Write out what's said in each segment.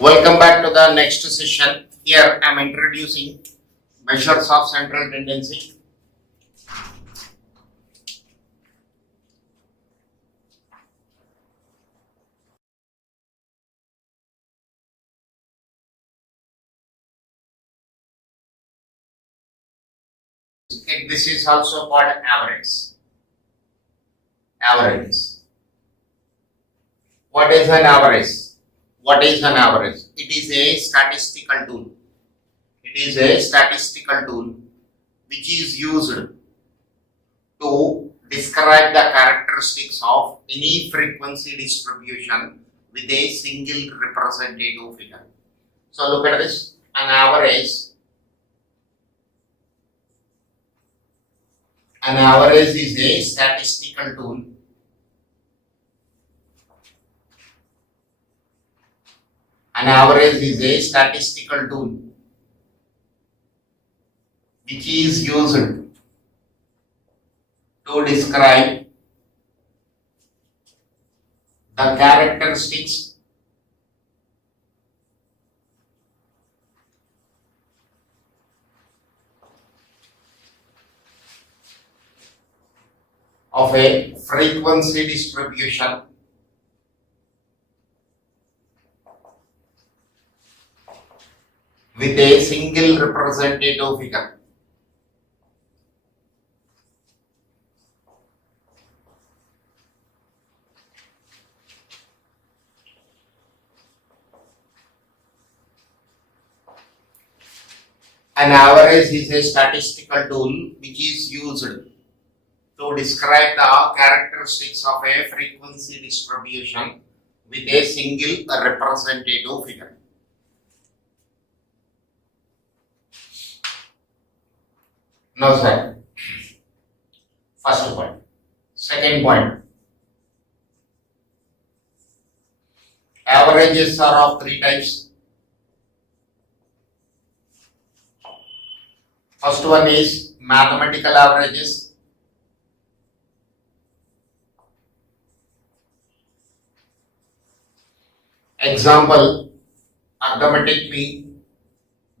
Welcome back to the next session. Here I am introducing measures of central tendency. This is also called average. Averages. What is an average? What is an average? It is a statistical tool. It is a statistical tool which is used to describe the characteristics of any frequency distribution with a single representative figure. So look at this, an average is a statistical tool which is used to describe the characteristics of a frequency distribution with a single representative figure. An average is a statistical tool which is used to describe the characteristics of a frequency distribution with a single representative figure. Now, sir, first point. Second point, averages are of three types. First one is mathematical averages. Example, arithmetic mean,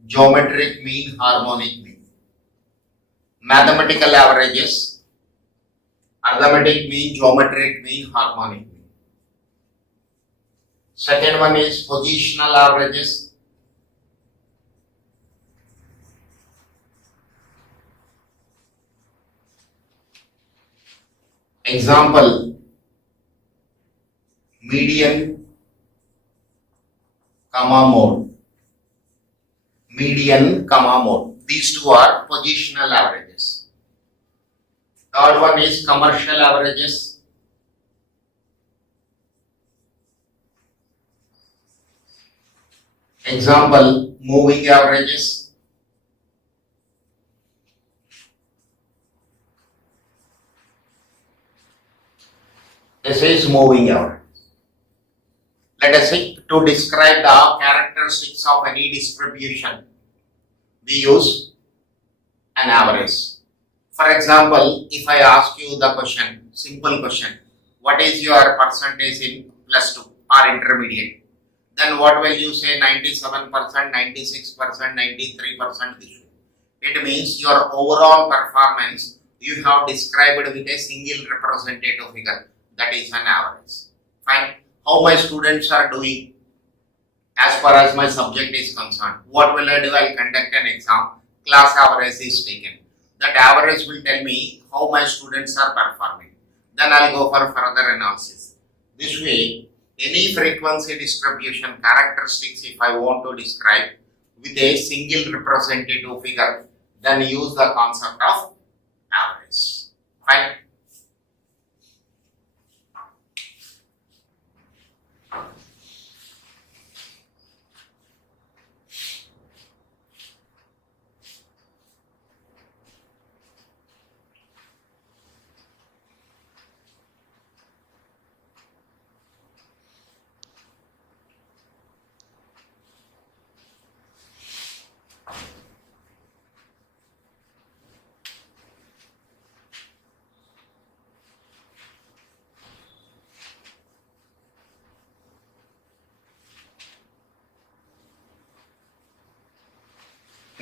geometric mean, harmonic mean. Mathematical averages, arithmetic mean, geometric mean, harmonic mean. Second one is positional averages. Example, median, comma mode. Median, comma mode. These two are positional averages. Third one is commercial averages. Example, moving averages. This is moving average. Let us see, to describe the characteristics of any distribution, we use an average. For example, if I ask you the question, simple question, what is your percentage in plus 2 or intermediate? Then what will you say? 97%, 96%, 93% this way. It means your overall performance you have described with a single representative figure. That is an average. Fine. How my students are doing as far as my subject is concerned. What will I do? I will conduct an exam. Class average is taken. That average will tell me how my students are performing. Then I will go for further analysis. This way, any frequency distribution characteristics, if I want to describe with a single representative figure, then use the concept of average. Fine.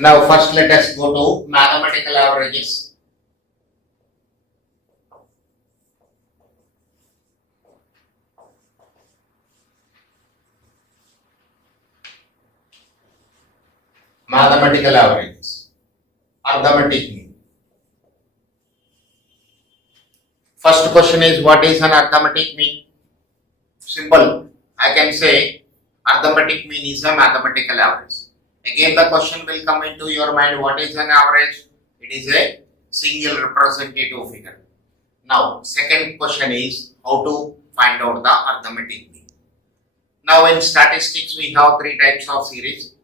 Now first let us go to mathematical averages. Mathematical averages, arithmetic mean. First question is, what is an arithmetic mean? Simple. I can say arithmetic mean is a mathematical average. Again the question will come into your mind, what is an average? It is a single representative figure. Now second question is how to find out the arithmetic mean. Now in statistics we have three types of series.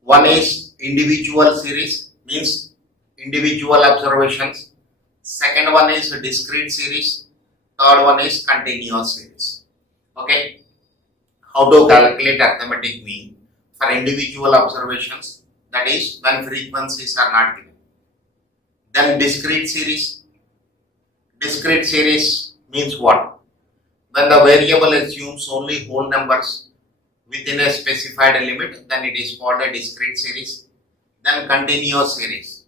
One is individual series, means individual observations. Second one is discrete series. Third one is continuous series. Okay. How to calculate arithmetic mean for individual observations, that is when frequencies are not given. Then discrete series. Discrete series means what? When the variable assumes only whole numbers within a specified limit, then it is called a discrete series. Then continuous series.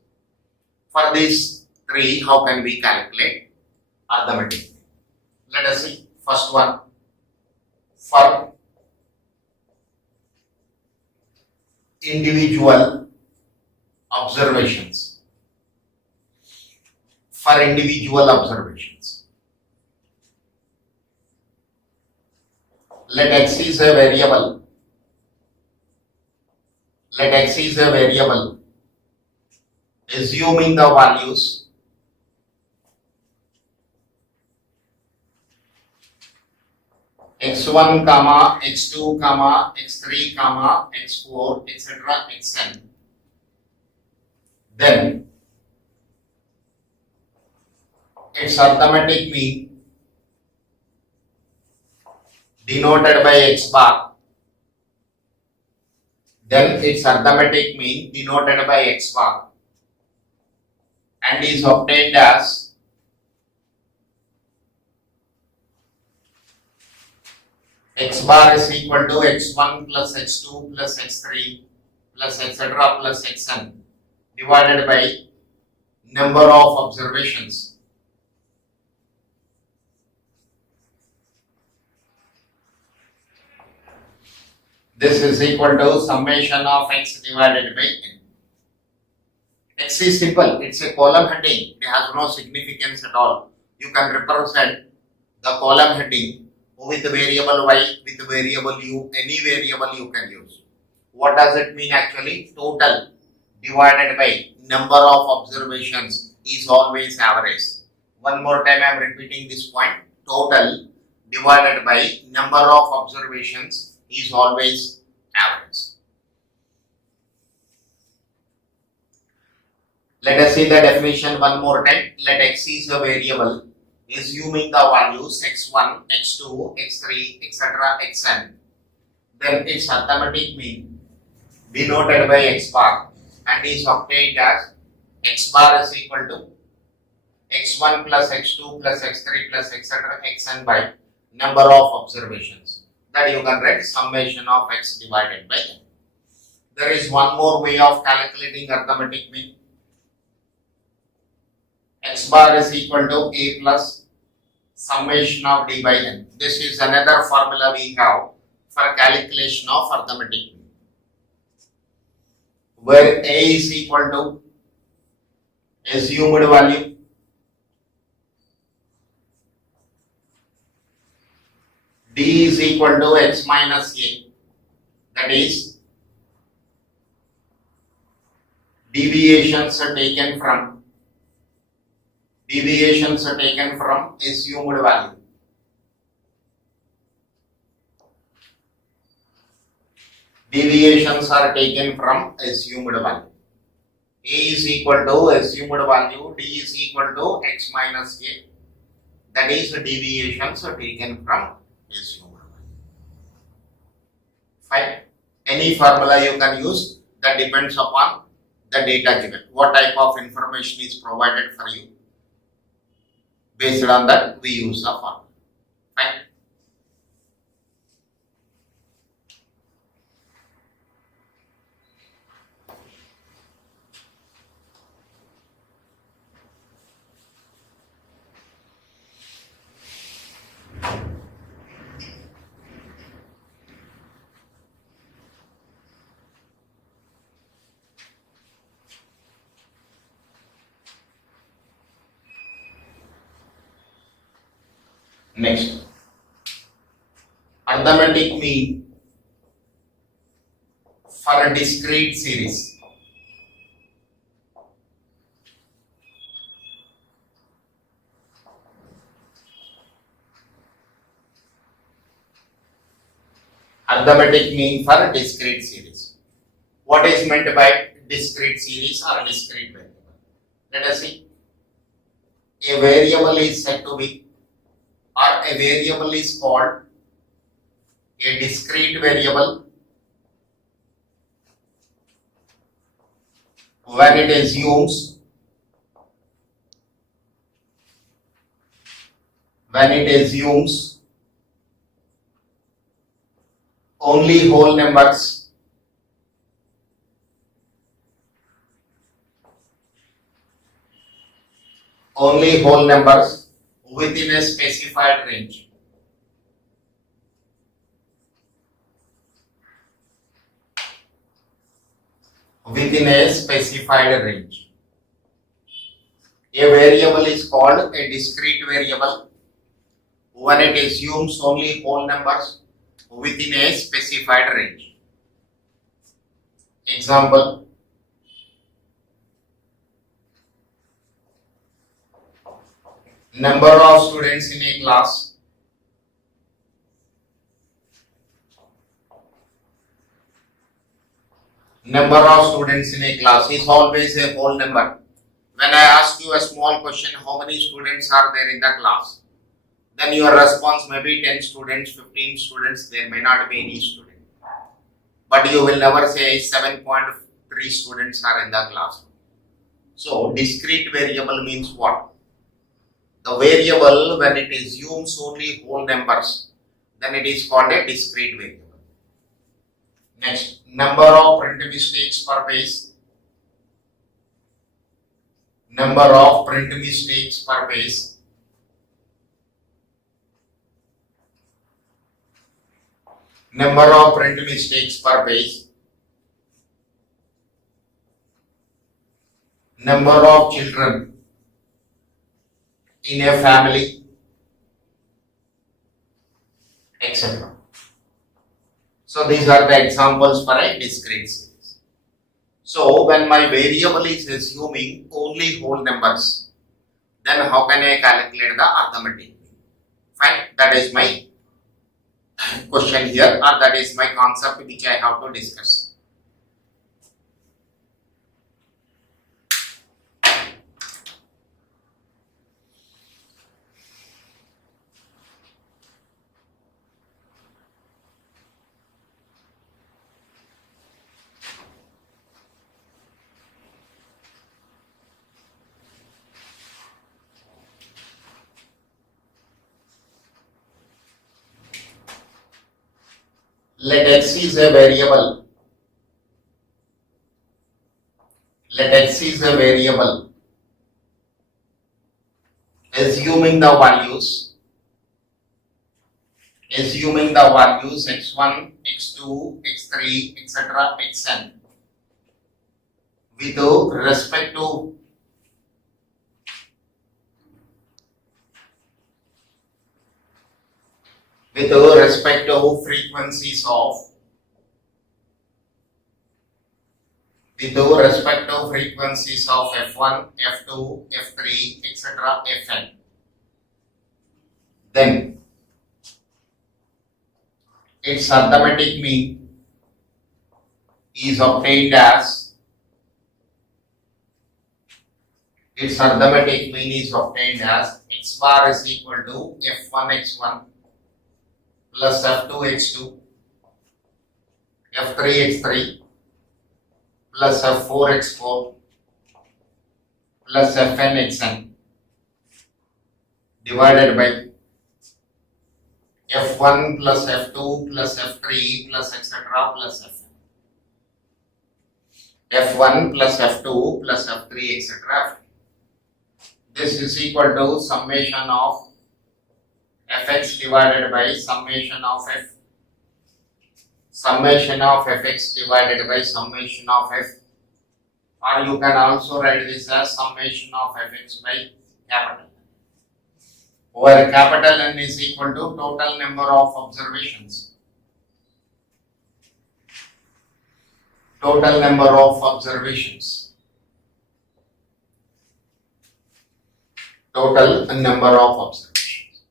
For these three, how can we calculate arithmetic? Let us see. First one, for individual observations. For individual observations, let x is a variable. Let x is a variable. Assuming the values x1, x2, x3, x4, etc., xn. Then its arithmetic mean denoted by x bar. Then its arithmetic mean denoted by x bar and is obtained as x bar is equal to x1 plus x2 plus x3 plus etc. plus xn divided by number of observations. This is equal to summation of x divided by n. X is simple, it's a column heading, it has no significance at all. You can represent the column heading with the variable y, with the variable u, any variable you can use. What does it mean actually? Total divided by number of observations is always average. One more time I am repeating this point. Total divided by number of observations is always average. Let us see the definition one more time. Let x is a variable, assuming the values x1, x2, x3, etc., xn. Then its arithmetic mean denoted by x bar and is obtained as x bar is equal to x1 plus x2 plus x3 plus etc. xn by number of observations. That you can write summation of x divided by n. There is one more way of calculating arithmetic mean. X bar is equal to a plus summation of d by n. This is another formula we have for calculation of arithmetic mean, where a is equal to assumed value d is equal to x minus a, that is deviations are taken from assumed value. Deviations are taken from assumed value. A is equal to assumed value, d is equal to x minus a, that is deviations are taken from assumed value. Fine. Any formula you can use, that depends upon the data given. What type of information is provided for you. Based on that, we use the formula. Fine. Next, arithmetic mean for a discrete series. Arithmetic mean for a discrete series. What is meant by discrete series or discrete variable? Let us see. A variable is said to be, or a variable is called a discrete variable when it assumes only whole numbers within a specified range. Within a specified range. A variable is called a discrete variable when it assumes only whole numbers within a specified range. Example, number of students in a class. Number of students in a class is always a whole number. When I ask you a small question, how many students are there in the class? Then your response may be 10 students, 15 students, there may not be any student. But you will never say 7.3 students are in the class. So, discrete variable means what? The variable, when it assumes only whole numbers, then it is called a discrete variable. Next, number of print mistakes per page. Number of print mistakes per page. Number of print mistakes per page. Number of children in a family, etc. So these are the examples for a discrete series. So when my variable is assuming only whole numbers, then how can I calculate the arithmetic mean? Fine, that is my question here, or that is my concept which I have to discuss. Let x is a variable. Let x is a variable. Assuming the values x1, x2, x3, etc., xn with respect to frequencies of f1, f2, f3, etc., fn. Then its arithmetic mean is obtained as x bar is equal to f1 x1 plus f2 x2 f3 x3 plus f4 x4 plus fn xn divided by f1 plus f2 plus f3 plus etc. plus f1 plus f2 plus f3 etc. This is equal to summation of fx divided by summation of fx divided by summation of f, or you can also write this as summation of fx by capital. where capital N is equal to total number of observations. Total number of observations. Total number of observations.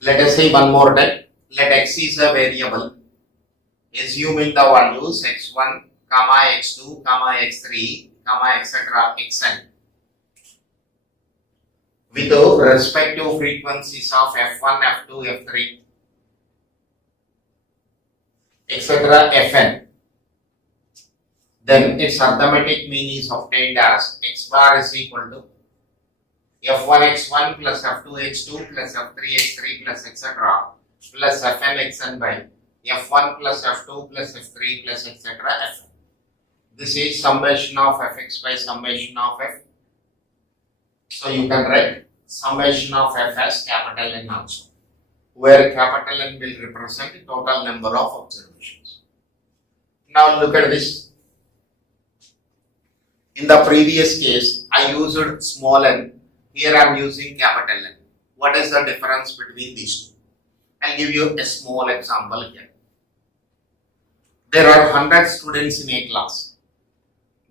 Let us say one more time. Let x is a variable. Assuming the values x1, comma x2, comma x3, comma etc. xn with the respective frequencies of f1, f2, f3, etc. fn. Then its arithmetic mean is obtained as x bar is equal to f1 x1 plus f2 x2 plus f3 x3 plus etc. plus fn xn by f1 plus f2 plus f3 plus etc. fn. This is summation of fx by summation of f. So you can write summation of f as capital N also, where capital N will represent the total number of observations. Now look at this. In the previous case, I used small n. Here I am using capital N. What is the difference between these two? I'll give you a small example here. There are 100 students in a class.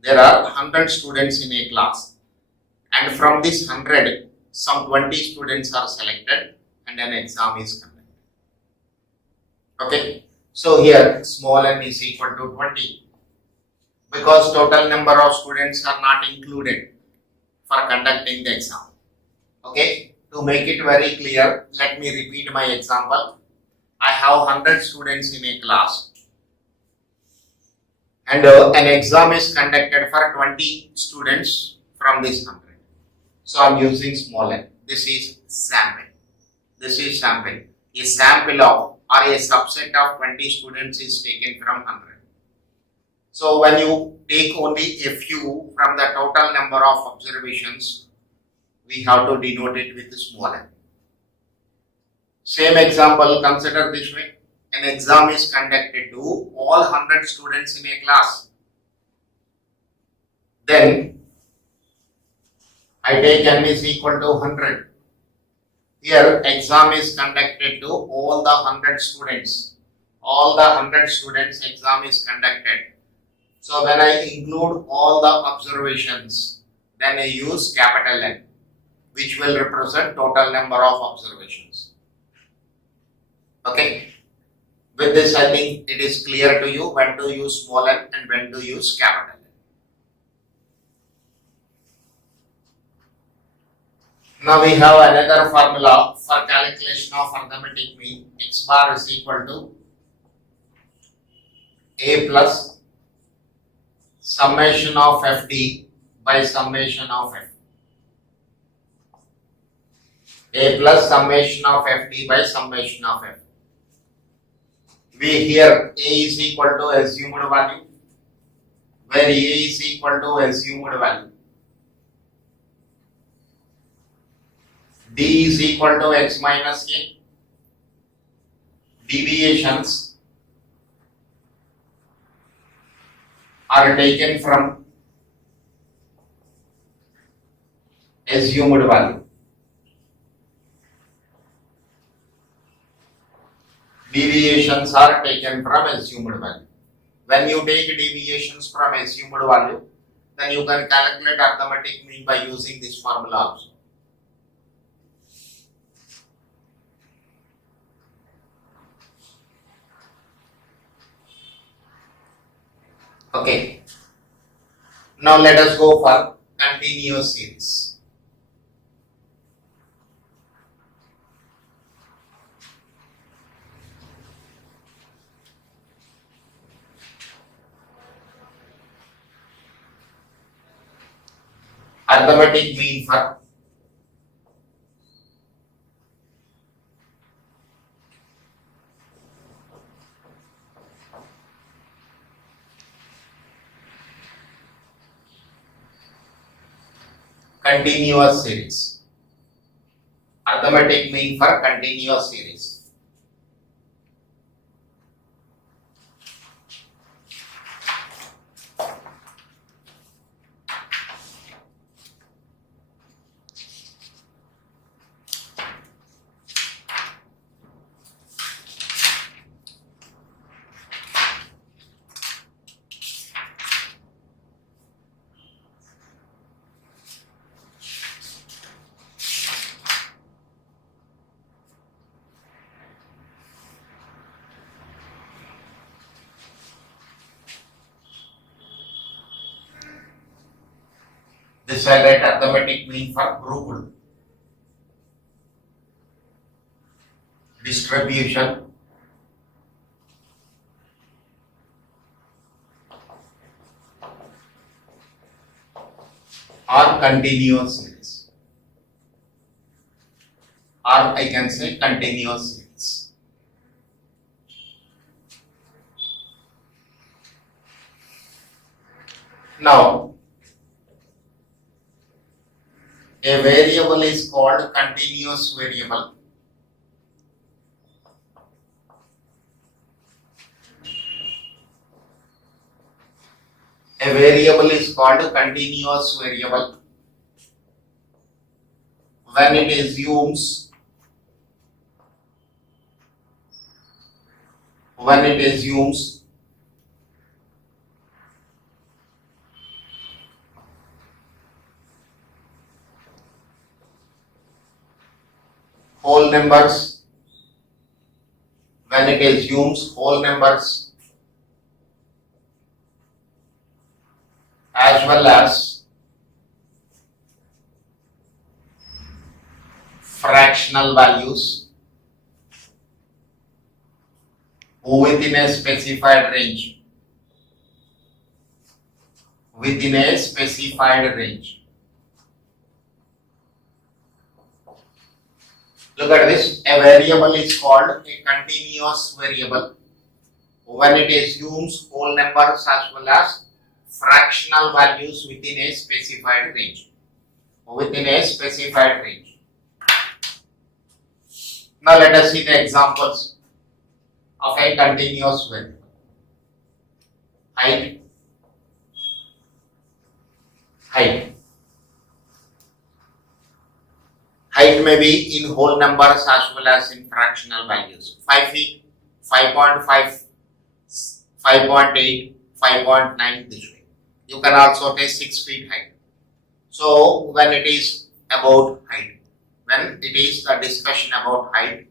There are 100 students in a class, and from this 100, some 20 students are selected and an exam is conducted. Okay, so here small n is equal to 20 because total number of students are not included for conducting the exam. Okay, to make it very clear, let me repeat my example. I have 100 students in a class, and an exam is conducted for 20 students from this 100. So I am using small n. This is sample. This is sample. A sample of or a subset of 20 students is taken from 100. So when you take only a few from the total number of observations, we have to denote it with small n. Same example, consider this way. An exam is conducted to all 100 students in a class. Then I take n is equal to 100. Here exam is conducted to all the 100 students. All the 100 students exam is conducted. So when I include all the observations, then I use capital N, which will represent total number of observations. Okay. With this, I think it is clear to you when to use small n and when to use capital N. Now we have another formula for calculation of arithmetic mean. X bar is equal to A plus summation of FD by summation of F. A plus summation of FD by summation of F. We here A is equal to assumed value, where A is equal to assumed value. D is equal to X minus K. Deviations are taken from assumed value. Deviations are taken from assumed value. When you take deviations from assumed value, then you can calculate arithmetic mean by using this formula also. Okay. Now let us go for continuous series. Arithmetic mean for continuous series. Arithmetic mean for continuous series. This I write arithmetic mean for grouped distribution or continuous series, or I can say continuous series. Now, a variable is called continuous variable. A variable is called continuous variable when it assumes whole numbers, as well as fractional values within a specified range. Look at this. A variable is called a continuous variable when it assumes whole numbers as well as fractional values within a specified range. Now let us see the examples of a continuous variable. Height may be in whole numbers as well as in fractional values. 5 feet, 5.5, 5.8, 5.9 this way. You can also take 6 feet height. So when it is about height, when it is a discussion about height,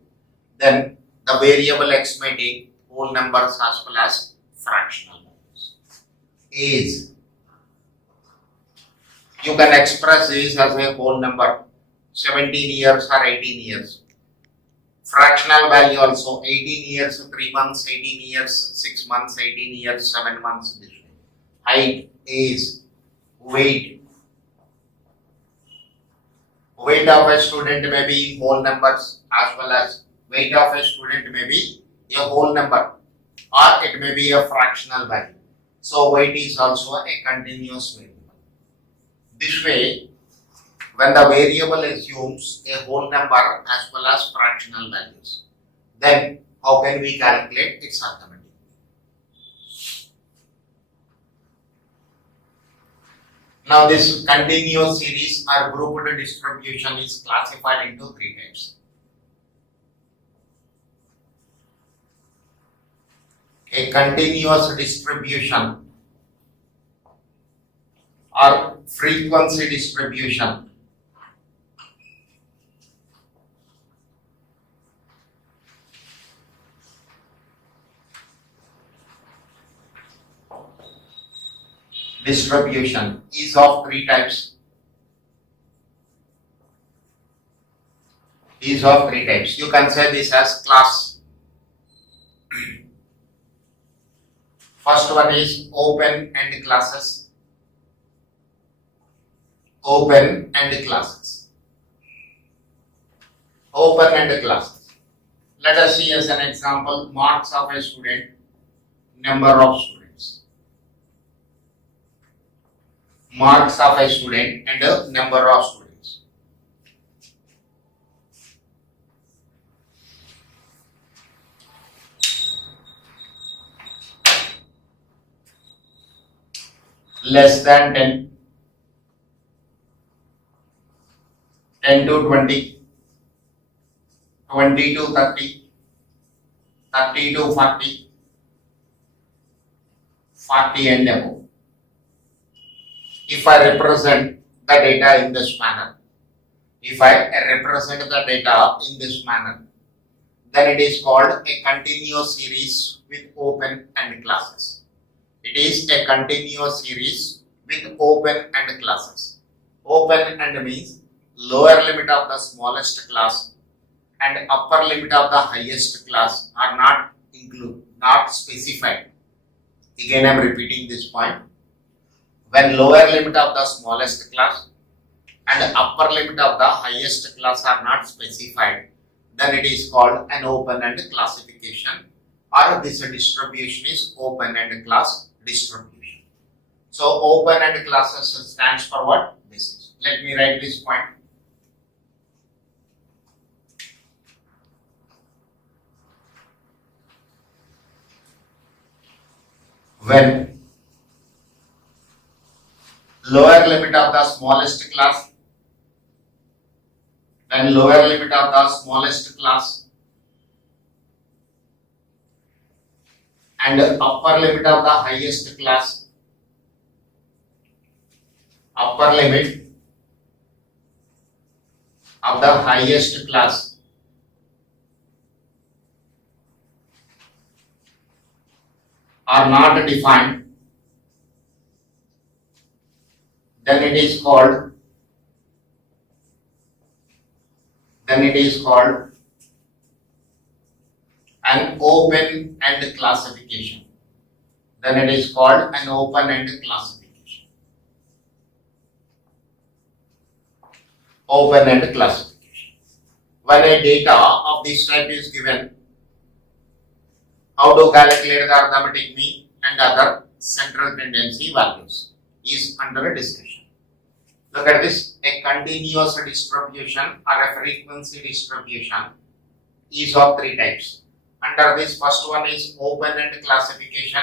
then the variable x may take whole numbers as well as fractional values. Age, you can express age as a whole number, 17 years or 18 years. Fractional value also 18 years, 3 months, 18 years, 6 months, 18 years, 7 months this way. Height, age, weight. Weight of a student may be in whole numbers as well as weight of a student may be a whole number or it may be a fractional value. So weight is also a continuous variable. This way, when the variable assumes a whole number as well as fractional values, then how can we calculate its arithmetic? Now this continuous series or grouped distribution is classified into 3 types. A continuous distribution or frequency distribution. Distribution is of 3 types. You can say this as class. First one is open-end classes. Open-end classes. Let us see as an example marks of a student, number of students. Marks of a student and a number of students. Less than 10, 10 to 20, 20 to 30, 30 to 40, 40 and above. If I represent the data in this manner, then it is called a continuous series with open-end classes. Open-end means lower limit of the smallest class and upper limit of the highest class are not specified. Again, I am repeating this point. When lower limit of the smallest class and upper limit of the highest class are not specified, then it is called an open-end classification, or this distribution is open-end class distribution. So open-end classes stands for what? This is. Let me write this point. When lower limit of the smallest class and lower limit of the smallest class and upper limit of the highest class, upper limit of the highest class are not defined, then it is called an open-end classification. Then it is called an open-end classification. Open-end classification. When a data of this type is given, how to calculate the arithmetic mean and other central tendency values is under discussion. Look at this. A continuous distribution or a frequency distribution is of three types. Under this, first one is open-end classification.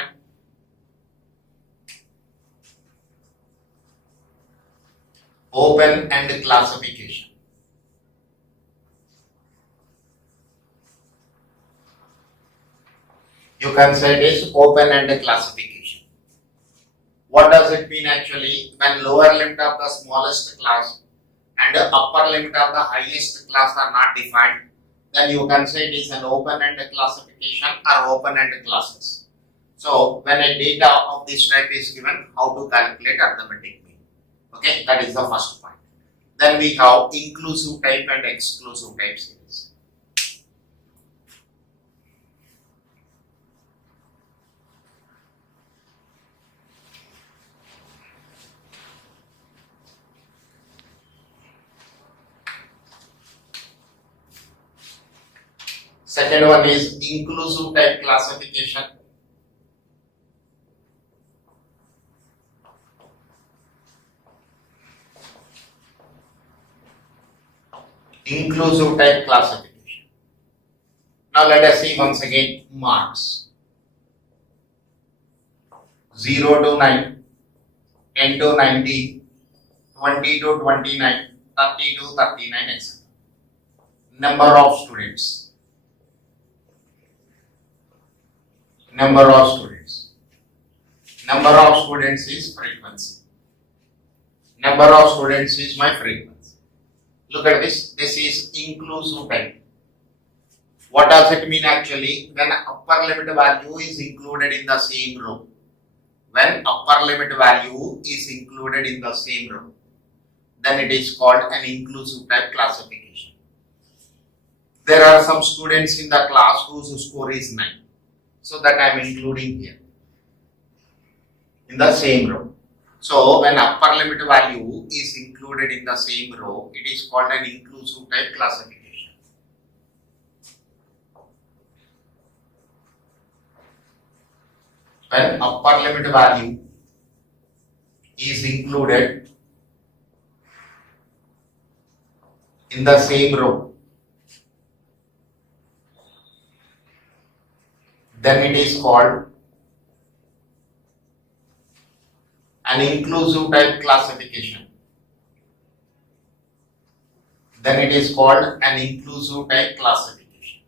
Open-end classification. You can say it is open-end classification. What does it mean actually? When lower limit of the smallest class and the upper limit of the highest class are not defined, then you can say it is an open-end classification or open-end classes. So when a data of this type is given, how to calculate arithmetic mean? Okay, that is the first point. Then we have inclusive type and exclusive type series. Second one is inclusive type classification. Inclusive type classification. Now let us see once again marks. 0 to 9, 10 to 19, 20 to 29, 30 to 39, etc. Number of students. Number of students. Number of students is frequency. Number of students is my frequency. Look at this. This is inclusive type. What does it mean actually? When upper limit value is included in the same row. When upper limit value is included in the same row, then it is called an inclusive type classification. There are some students in the class whose score is 9. So that I am including here in the same row. So when upper limit value is included in the same row, it is called an inclusive type classification. When upper limit value is included in the same row, then it is called an inclusive type classification. Then it is called an inclusive type classification.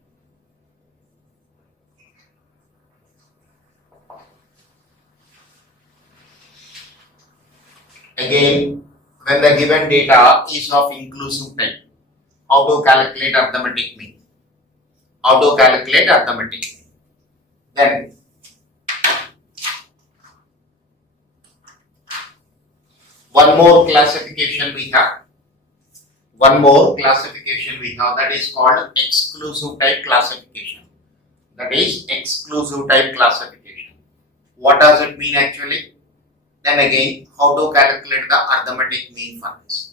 Again, when the given data is of inclusive type, how to calculate arithmetic mean? How to calculate arithmetic mean? Then One more classification we have. One more classification we have, that is called exclusive type classification. That is exclusive type classification. What does it mean actually? Then again, how to calculate the arithmetic mean for this?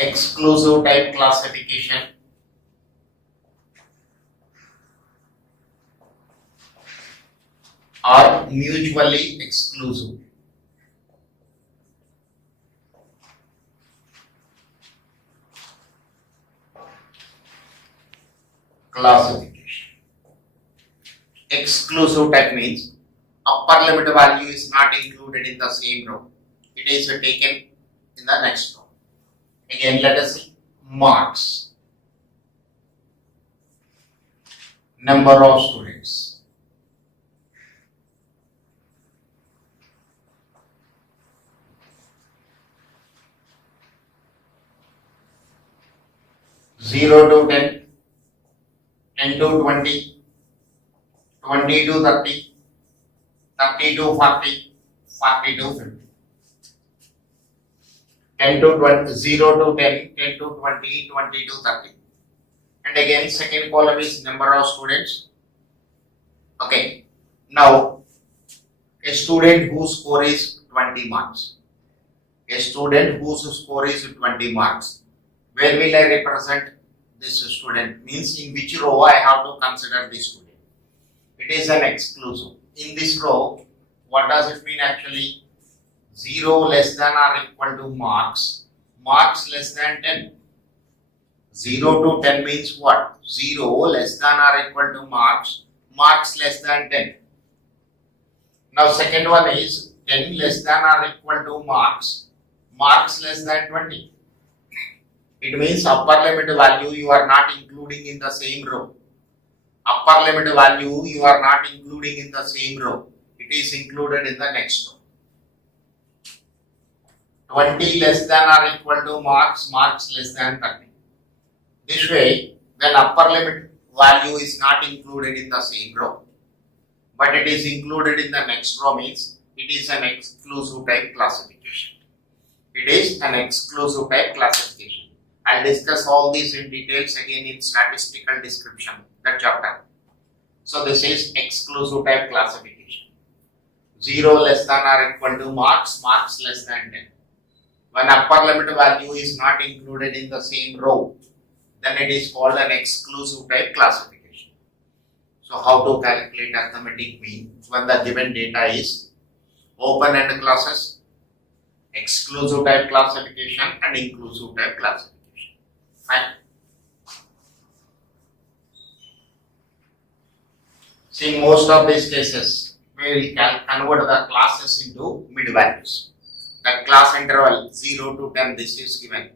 Exclusive type classification are mutually exclusive. Classification. Exclusive type means upper limit value is not included in the same row. It is taken in the next row. Again, let us see marks, number of students, zero to 10, 10 to 20, 20 to 30, 30 to 40, 40 to 50. 10 to 20, 0 to 10, 10 to 20, 20 to 30. And again, second column is number of students. Okay. Now, a student whose score is 20 marks. A student whose score is 20 marks. Where will I represent this student? Means in which row I have to consider this student. It is an exclusive. In this row, what does it mean actually? 0 less than or equal to marks, marks less than 10. 0 to 10 means what? 0 less than or equal to marks, marks less than 10. Now second one is 10 less than or equal to marks, marks less than 20. It means upper limit value you are not including in the same row. Upper limit value you are not including in the same row. It is included in the next row. 20 less than or equal to marks, marks less than 30. This way, when upper limit value is not included in the same row, but it is included in the next row means it is an exclusive type classification. It is an exclusive type classification. I'll discuss all these in details again in statistical description, that chapter. So this is exclusive type classification. 0 less than or equal to marks, marks less than 10. When upper limit value is not included in the same row, then it is called an exclusive type classification. So how to calculate arithmetic mean when the given data is open-end classes, exclusive type classification and inclusive type classification. Fine. See, in most of these cases, we will convert the classes into mid values. The class interval 0 to 10, this is given,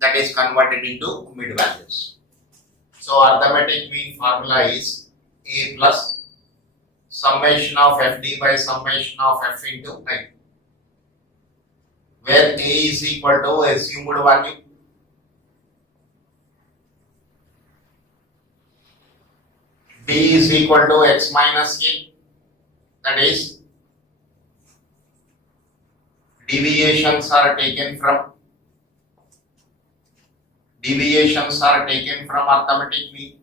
that is converted into mid values. So arithmetic mean formula is A plus summation of FD by summation of F into I, where A is equal to assumed value, B is equal to X minus A, that is deviations are taken from arithmetic mean.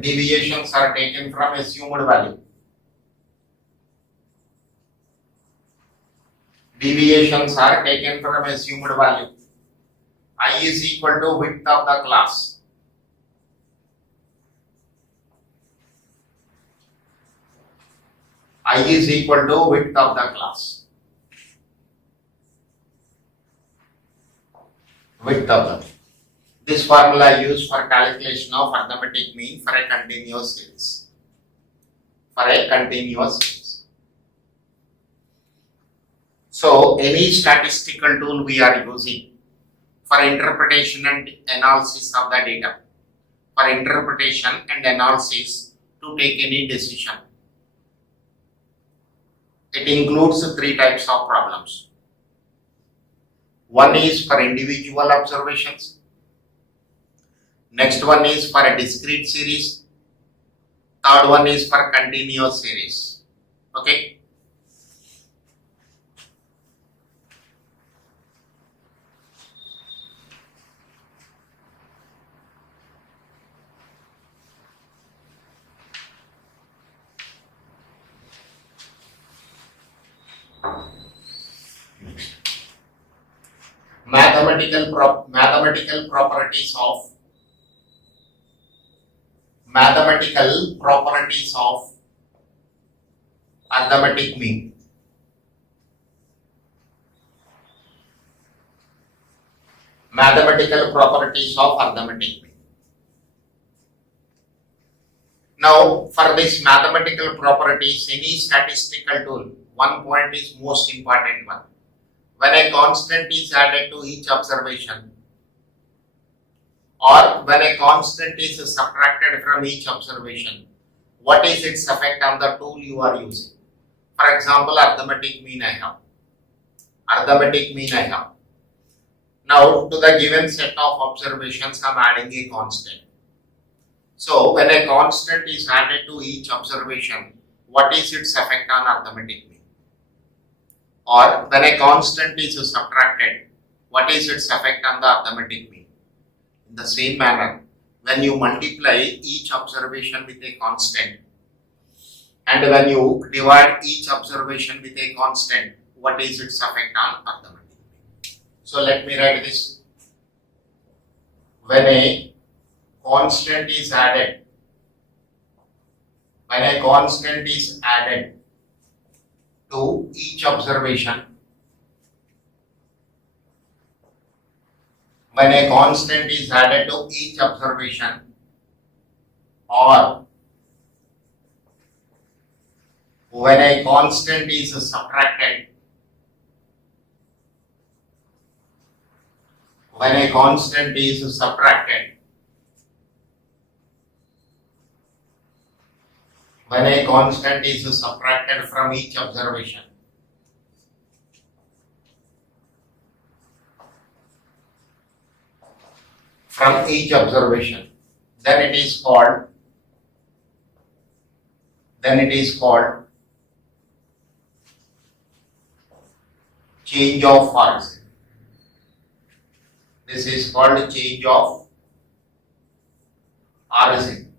Deviations are taken from assumed value. Deviations are taken from assumed value. I is equal to width of the class. I is equal to width of the class. Width of the. This formula used for calculation of arithmetic mean for a continuous series. So any statistical tool we are using for interpretation and analysis of the data, for interpretation and analysis to take any decision. It includes three types of problems. One is for individual observations. Next one is for a discrete series. Third one is for continuous series. Okay. Mathematical properties of arithmetic mean. Mathematical properties of arithmetic mean. Now, for this mathematical properties, any statistical tool, one point is most important one. When a constant is added to each observation, or when a constant is subtracted from each observation, what is its effect on the tool you are using? For example, arithmetic mean I have. Now, to the given set of observations, I am adding a constant. So, when a constant is added to each observation, what is its effect on arithmetic mean? Or when a constant is subtracted, what is its effect on the arithmetic mean? In the same manner, when you multiply each observation with a constant, and when you divide each observation with a constant, what is its effect on arithmetic mean? So let me write this. When a constant is added to each observation, or when a constant is subtracted, from each observation, then it is called change of origin. This is called change of origin.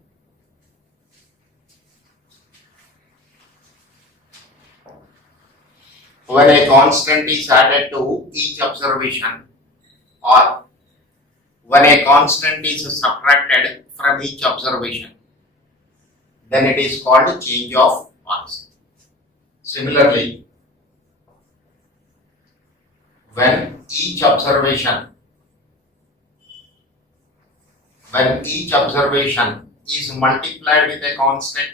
When a constant is added to each observation, or when a constant is subtracted from each observation, then it is called change of origin. Similarly, when each observation is multiplied with a constant,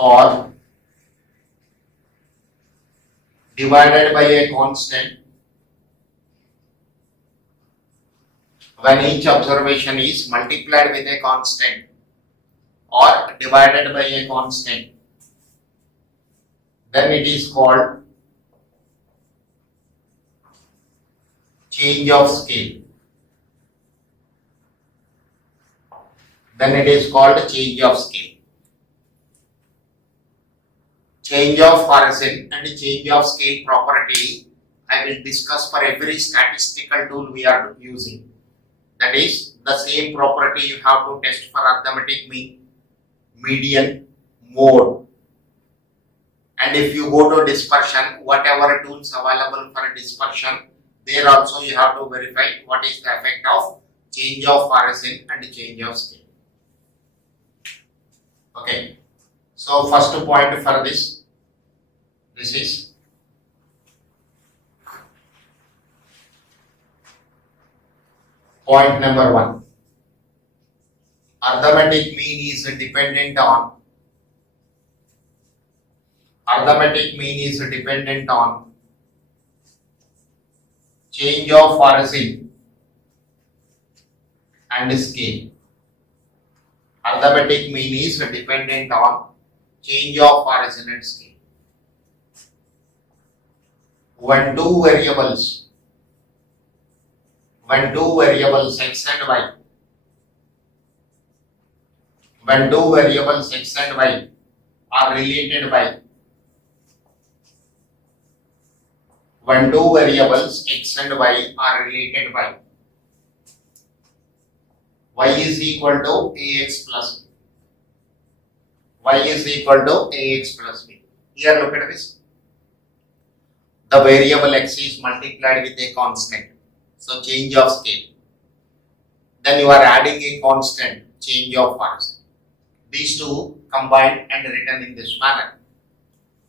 or divided by a constant, when each observation is multiplied with a constant or divided by a constant, then it is called change of scale. Change of origin and change of scale property I will discuss for every statistical tool we are using. That is the same property you have to test for arithmetic mean, median, mode. And if you go to dispersion, whatever tools available for dispersion, there also you have to verify what is the effect of change of origin and change of scale. Okay. So first point for this is point number 1. Arithmetic mean is dependent on change of origin and scale. Arithmetic mean is dependent on change of origin and scale. When two variables x and y, when two variables x and y are related by, when two variables x and y are related by, y is equal to ax plus b. Y is equal to ax plus b. Here look at this. The variable x is multiplied with a constant. So change of scale. Then you are adding a constant, change of origin. These two combined and written in this manner.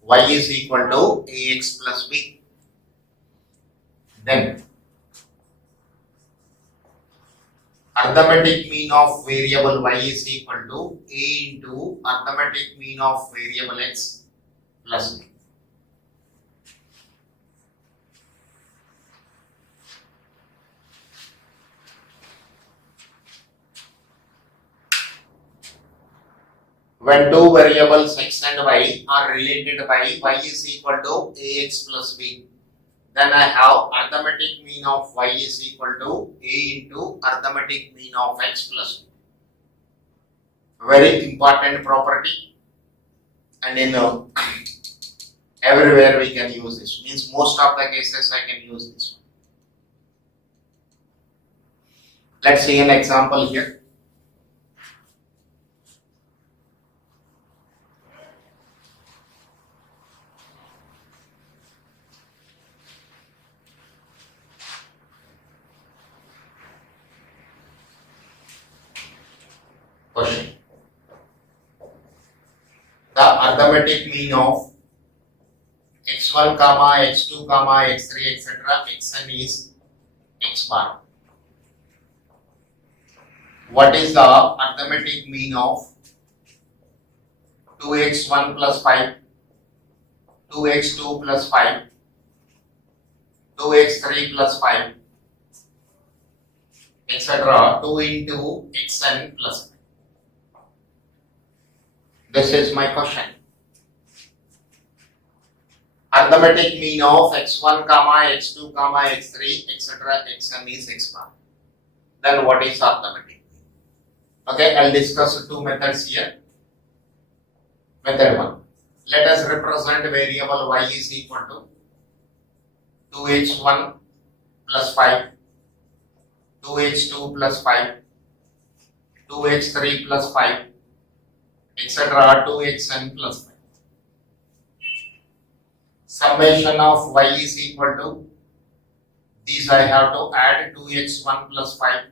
Y is equal to ax plus b. Then arithmetic mean of variable y is equal to a into arithmetic mean of variable x plus b. When two variables x and y are related by y is equal to ax plus b, then I have arithmetic mean of y is equal to a into arithmetic mean of x plus b. Very important property, and in everywhere we can use this. Means most of the cases I can use this one. Let's see an example here. Question. The arithmetic mean of x1, x2, x3, etc. xn is x bar. What is the arithmetic mean of 2x1 plus 5, 2x2 plus 5, 2x3 plus 5, etc. 2 into xn plus 5. This is my question. Arithmetic mean of x1, x2, x3, etc. xn is x bar. Then what is arithmetic mean? Okay, I'll discuss two methods here. Method 1. Let us represent variable y is equal to 2x1 plus 5, 2x2 plus 5, 2x3 plus 5, etc. 2xn plus 5. Summation of y is equal to, these I have to add 2x1 plus 5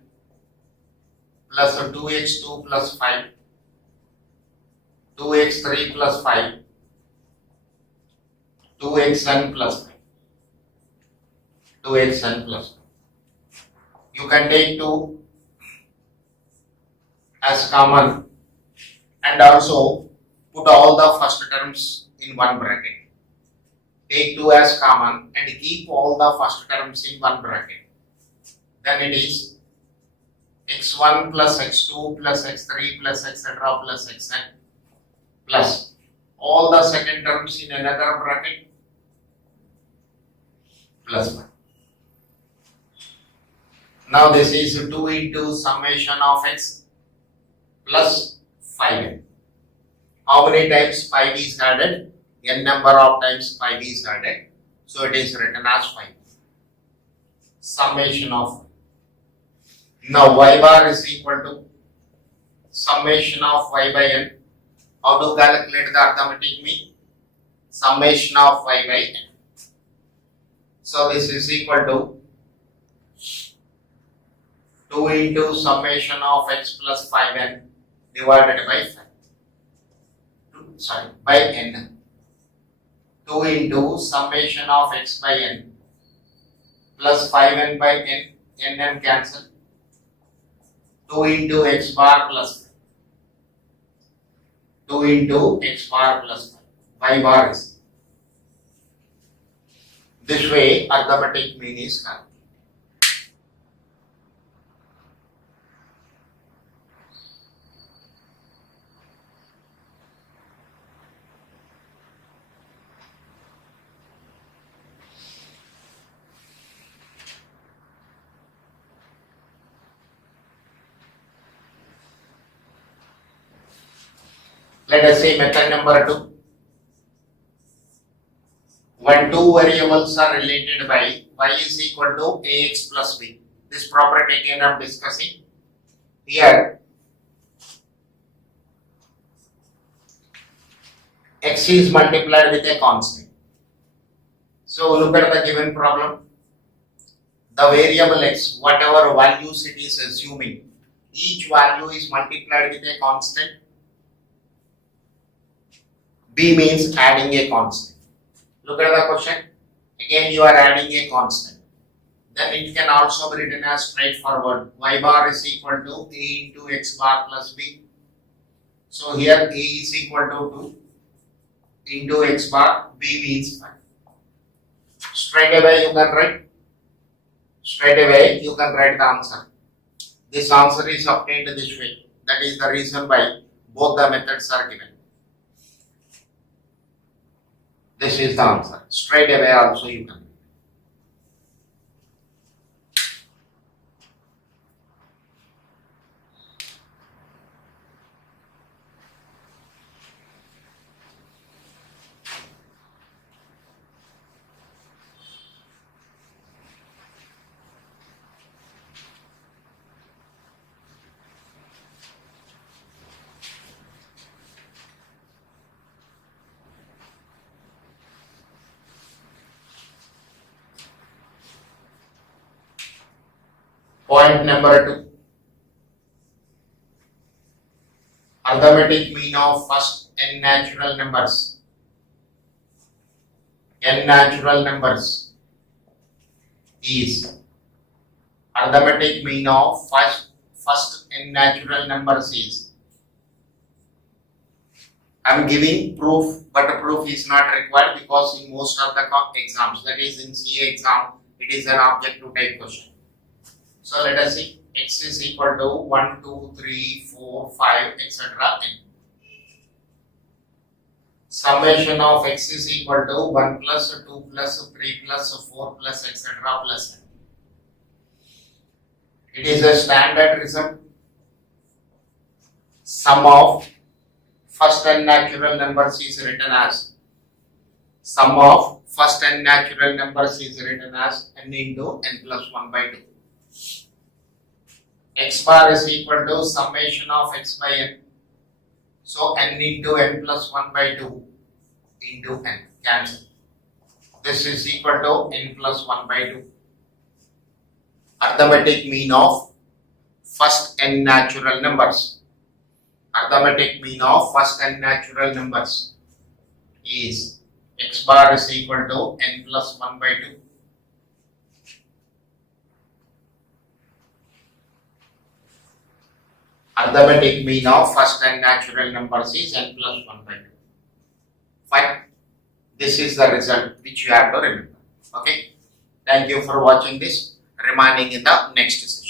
plus 2x2 plus 5, 2x3 plus 5, 2xn plus 5, 2xn plus 5. You can take 2 as common and also put all the first terms in one bracket. Take 2 as common and keep all the first terms in one bracket. Then it is x1 plus x2 plus x3 plus etc. plus xn plus all the second terms in another bracket plus 1. Now this is 2 into summation of x plus 5n. How many times 5 is added? N number of times 5 is added. So it is written as 5. Summation of. Now y bar is equal to summation of y by n. How to calculate the arithmetic mean? Summation of y by n. So this is equal to 2 into summation of x plus 5n divided by 5. Sorry, by n. 2 into summation of x by n plus 5n by n, nn cancel. 2 into x bar plus 5. 2 into x bar plus 5. Y bar is. This way arithmetic mean is calculated. Let us say method number 2. When two variables are related by y is equal to ax plus b. This property again I am discussing. Here x is multiplied with a constant. So look at the given problem. The variable x, whatever values it is assuming, each value is multiplied with a constant. B means adding a constant. Look at the question. Again you are adding a constant. Then it can also be written as straightforward. Y bar is equal to a into x bar plus b. So here a is equal to 2 into x bar, b means 5. Straight away you can write the answer. This answer is obtained this way. That is the reason why both the methods are given. This is the answer. Straight away also you can. Point number 2. Arithmetic mean of first n natural numbers. N natural numbers is arithmetic mean of first n natural numbers is. I am giving proof, but proof is not required because in most of the exams, that is in CA exam, it is an object to type question. So let us see, x is equal to 1, 2, 3, 4, 5, etc. n. Summation of x is equal to 1 plus 2 plus 3 plus 4 plus etc. plus n. It is a standard result. Sum of first n natural numbers is written as sum of first n natural numbers is written as n into n plus 1 by 2. X bar is equal to summation of x by n. So n into n plus 1 by 2 into n. Cancel. This is equal to n plus 1 by 2. Arithmetic mean of first n natural numbers. Arithmetic mean of first n natural numbers is x bar is equal to n plus 1 by 2. Arithmetic mean of first n natural numbers is n plus 1 by 2. Fine. This is the result which you have to remember. Okay. Thank you for watching this. Remaining in the next session.